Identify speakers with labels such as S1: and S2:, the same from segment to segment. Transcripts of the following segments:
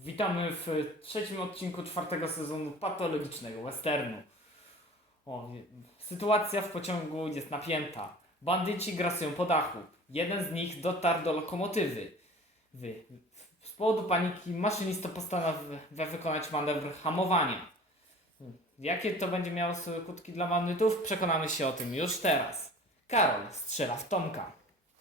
S1: Witamy w trzecim odcinku czwartego sezonu patologicznego westernu. Sytuacja w pociągu jest napięta. Bandyci grasują po dachu. Jeden z nich dotarł do lokomotywy. Z powodu paniki maszynista postanawia wykonać manewr hamowania. Jakie to będzie miało skutki dla bandytów? Przekonamy się o tym już teraz. Karol strzela w Tomka.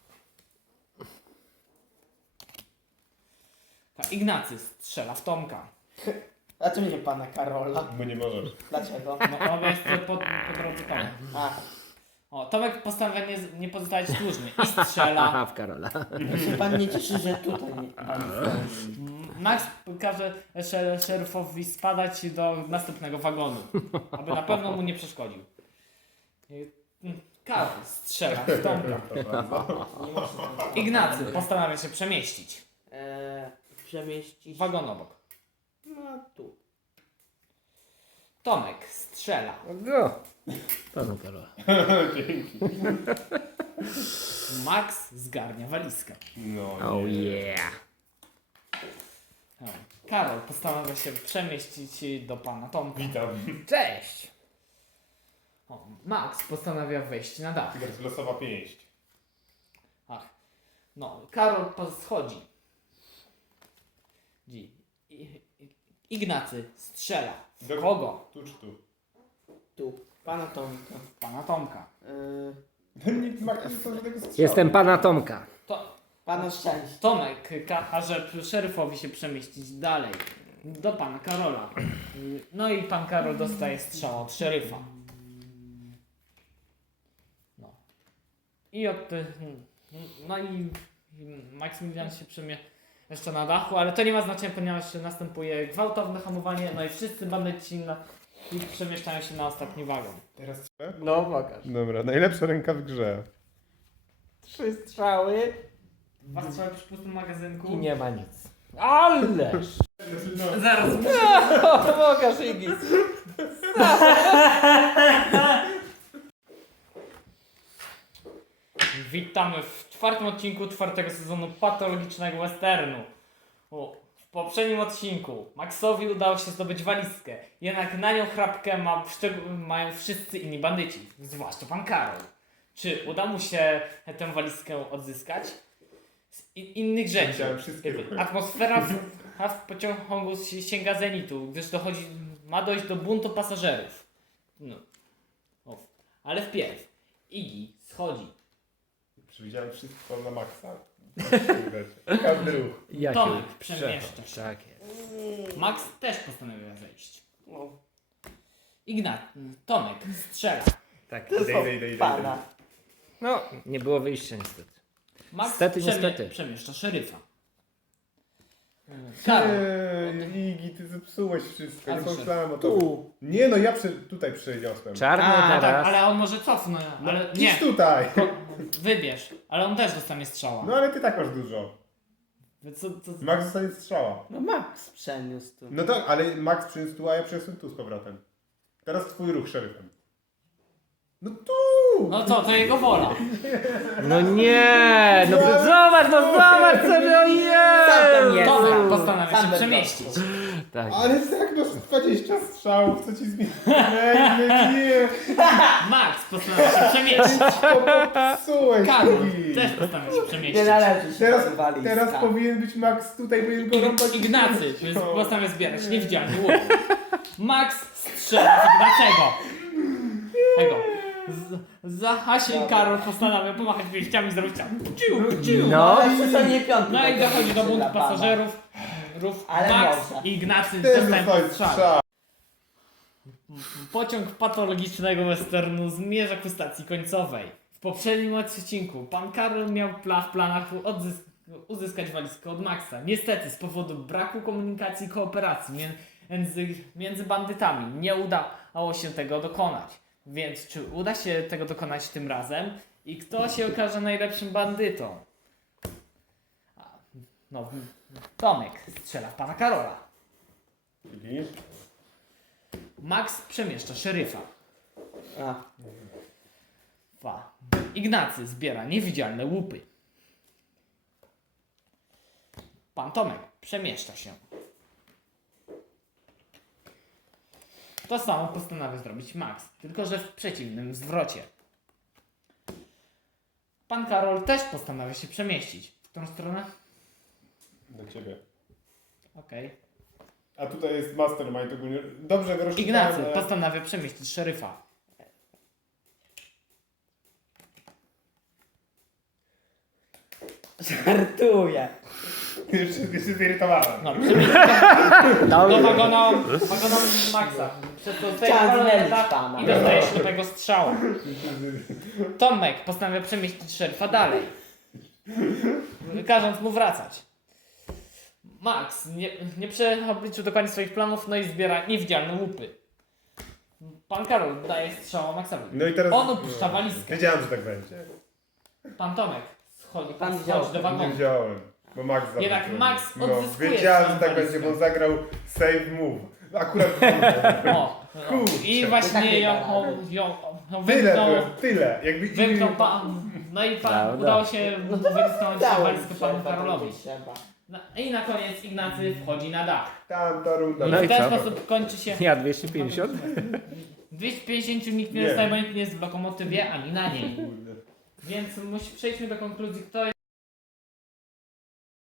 S1: Ignacy strzela w Tomka.
S2: Dlaczego nie pana Karola?
S3: Bo nie możesz.
S2: Dlaczego?
S1: No, on jest po drodze Tomek. Tomek postanawia nie pozostawać dłużny i strzela.
S4: Aha, w Karola.
S2: Się pan nie cieszy, że tutaj nie pan
S1: Max każe szeryfowi spadać do następnego wagonu, aby na pewno mu nie przeszkodził. Karol strzela w Tomka. Ignacy postanawia się przemieścić.
S2: Przemieścić.
S1: Wagon obok.
S2: No tu.
S1: Tomek strzela.
S4: Go! Panu Karola.
S3: Dzięki.
S1: Max zgarnia walizkę.
S3: No
S4: Oh
S3: nie.
S4: yeah!
S1: Karol postanawia się przemieścić do pana Tomka.
S3: Witam.
S4: Cześć!
S1: Max postanawia wejść na dach.
S3: Losowa pięść.
S1: Karol schodzi. Ignacy strzela. W kogo?
S3: Tu czy tu?
S2: Tu. Pana Tomka.
S1: Pana Tomka.
S3: Nikt ma żadnego strzału.
S4: Jestem pana Tomka.
S2: Pana szczęście.
S1: Tomek każe szeryfowi się przemieścić dalej. Do pana Karola. No i pan Karol dostaje strzał od szeryfa. I Maksymilian się jeszcze na dachu, ale to nie ma znaczenia, ponieważ następuje gwałtowne hamowanie, no i wszyscy bandyci przemieszczają się na ostatni wagon.
S3: Teraz strzelę?
S2: No pokaż.
S3: Dobra, najlepsza ręka w grze.
S2: 3 strzały
S1: 2 strzały przy pustym magazynku.
S2: i nie ma nic. Ależ!
S1: Zaraz.
S2: Pokaż Igis.
S1: Witamy w czwartym odcinku czwartego sezonu patologicznego westernu. W poprzednim odcinku Maxowi udało się zdobyć walizkę, jednak na nią chrapkę mają wszyscy inni bandyci, zwłaszcza pan Karol. Czy uda mu się tę walizkę odzyskać? Z innych rzeczy.
S3: Widziałem wszystkie ruchy.
S1: Atmosfera w pociągu sięga zenitu, gdyż ma dojść do buntu pasażerów. Ale wpierw Iggy schodzi.
S3: Przewidziałem wszystko na maksa. Każdy ruch.
S4: Ja
S1: Tomek przemieszcza się.
S4: Tak jest.
S1: Max też postanawia zejść.
S2: No.
S1: Tomek strzela.
S4: Tak.
S3: Idę.
S2: Pana.
S4: No, nie było wyjścia niestety.
S1: Max
S4: Niestety.
S1: przemieszcza szeryfa. Karol.
S3: Igi, ty zepsułeś wszystko.
S1: Ale
S3: Nie pomyślałem o to.
S2: Tu.
S3: Nie no, ja tutaj przeniosłem.
S4: Czarny
S1: Tak,
S4: teraz.
S1: ale on może cofnąć. Ale nie,
S3: Idź tutaj.
S1: wybierz. Ale on też dostanie strzała.
S3: No ale ty tak masz dużo.
S1: Co?
S3: Max dostanie strzała.
S2: No Max przeniósł tu.
S3: No tak, ale Max przyniósł tu, a ja przyniosłem tu z powrotem. Teraz twój ruch szeryfem. No tu!
S1: No co, to jego wola.
S4: No nie! No zobacz sobie,
S2: Sam tam
S4: ojej!
S2: jest.
S1: Tomek postanawia
S2: Sam
S1: się
S2: bez
S1: przemieścić.
S4: Tak.
S3: Ale jak masz 20 strzałów, co ci zmieni? Nie,
S1: Max postanawia się przemieścić.
S3: popsułeś.
S1: Karol
S3: Igi.
S1: też postanawia się przemieścić.
S2: Nie należy się
S3: Teraz,
S2: walizka.
S3: teraz powinien być Max tutaj, powinien go rąbać.
S1: Ignacy postanawia zbierać niewidzialny łuk. Max strzela w Ignacego. Hasie i Karol postanawia pomachać pięściami i zrobić tam.
S4: No.
S2: Ale przesadzenie piątki.
S1: No i
S2: będzie
S1: dochodzi do buntu
S2: dla pana.
S1: pasażerów.
S2: Ale
S1: Max
S2: można.
S1: i Ignacy
S3: Też
S1: dostają
S3: dostałeś
S1: strzał.
S3: strzał.
S1: Pociąg patologicznego westernu zmierza ku stacji końcowej. W poprzednim odcinku pan Karol miał w planach uzyskać walizkę od Maxa. Niestety z powodu braku komunikacji i kooperacji między bandytami nie udało się tego dokonać. Więc czy uda się tego dokonać tym razem? I kto się okaże najlepszym bandytą? Tomek strzela w pana Karola.
S3: Widzisz?
S1: Max przemieszcza szeryfa.
S2: A.
S1: Ignacy zbiera niewidzialne łupy. Pan Tomek przemieszcza się. To samo postanawia zrobić Max, tylko że w przeciwnym zwrocie. Pan Karol też postanawia się przemieścić. W którą stronę?
S3: Do ciebie.
S1: Okej.
S3: A tutaj jest mastermind ogólnie. Dobrze go rozczytałem,
S1: Ignacy
S3: ale-
S1: postanawia przemieścić szeryfa.
S2: Żartuję.
S3: Już się zirytowałem.
S1: No, przemieścić do wagonu Maxa. Przez to zostaje
S2: Chciałem
S1: powalony
S2: zmylić
S1: na dach
S2: pana.
S1: i dostaje ślepego strzału. Tomek postanawia przemieścić szeryfa dalej, każąc mu wracać. Max nie przeobliczył dokładnie swoich planów, no i zbiera niewidzialne łupy. Pan Karol daje strzała Maxowi.
S3: No i teraz...
S1: On opuszcza walizkę.
S3: Wiedziałem, że tak będzie.
S1: Pan Tomek schodzi
S2: wziął.
S1: do
S3: Nie
S1: wagonu.
S3: wziąłem. Bo Max
S1: Jednak
S3: zabrał.
S1: Max
S3: No,
S1: odzyskuje
S3: wiedziałem, że
S1: swoją
S3: tak będzie,
S1: walizkę.
S3: bo on zagrał save move. Akurat
S1: O,
S3: Kurczę.
S1: i
S2: To tak
S1: właśnie
S2: nie
S1: ją
S2: da rady.
S3: tyle,
S1: wymknął,
S3: tyle. Jakby
S1: wymknął pan, no i pan
S4: Prawda.
S1: udało się wymknąć
S2: Dało mi
S1: walizkę panu
S2: trzeba,
S1: Karolowi.
S2: trzeba.
S1: No, i na koniec Ignacy wchodzi na dach.
S3: Tam ta runda.
S4: No
S1: I
S4: i
S1: w ten
S4: co?
S1: sposób kończy się...
S4: Ja 250?
S1: 250 nikt nie
S3: Nie.
S1: dostaje, bo nikt nie jest w lokomotywie ani na niej.
S3: Kurde.
S1: Więc przejdźmy do konkluzji, kto